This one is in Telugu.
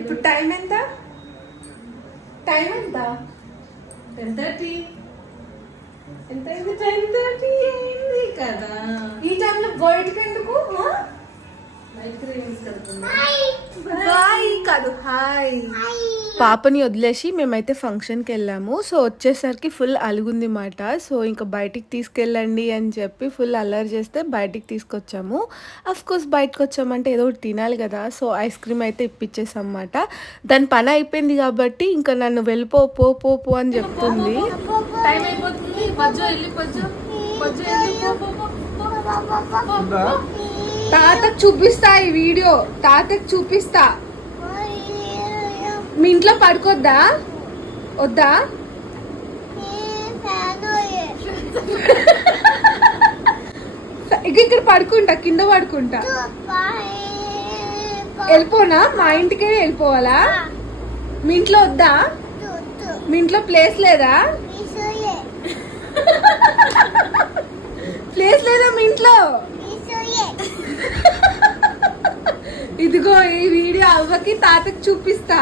ఇప్పుడు టైం ఎంత? 10:30. ఎంత అయింది? 10:30 అయింది కదా. ఈ టైంలో బయటకు ఎందుకు? బాయ్ కాదు, హాయ్. పాపని వదిలేసి మేమైతే ఫంక్షన్కి వెళ్ళాము. సో వచ్చేసరికి ఫుల్ అలుగుంది మాట. సో ఇంకా బయటికి తీసుకెళ్ళండి అని చెప్పి ఫుల్ అల్లరి చేస్తే బయటికి తీసుకొచ్చాము. కోర్స్ బయటకు వచ్చామంటే ఏదో ఒకటి తినాలి కదా. సో ఐస్ క్రీమ్ అయితే ఇప్పించేసాం అన్నమాట. దాని పని అయిపోయింది కాబట్టి ఇంకా నన్ను వెళ్ళిపో పో పో పో అని చెప్తుంది. టైం అయిపోతుంది. తాతకు చూపిస్తా ఈ వీడియో, తాతకు చూపిస్తా. మీ ఇంట్లో పడుకోద్దా? వద్దా? ఇక్కడ పడుకుంటా, కింద పడుకుంటా. వెళ్ళిపోనా? మా ఇంటికే వెళ్ళిపోవాలా? మీ ఇంట్లో వద్దా? మీ ఇంట్లో ప్లేస్ లేదా? ప్లేస్ లేదా మీ ఇంట్లో? ఇదిగో ఈ వీడియో అవ్వకి తాతకి చూపిస్తా.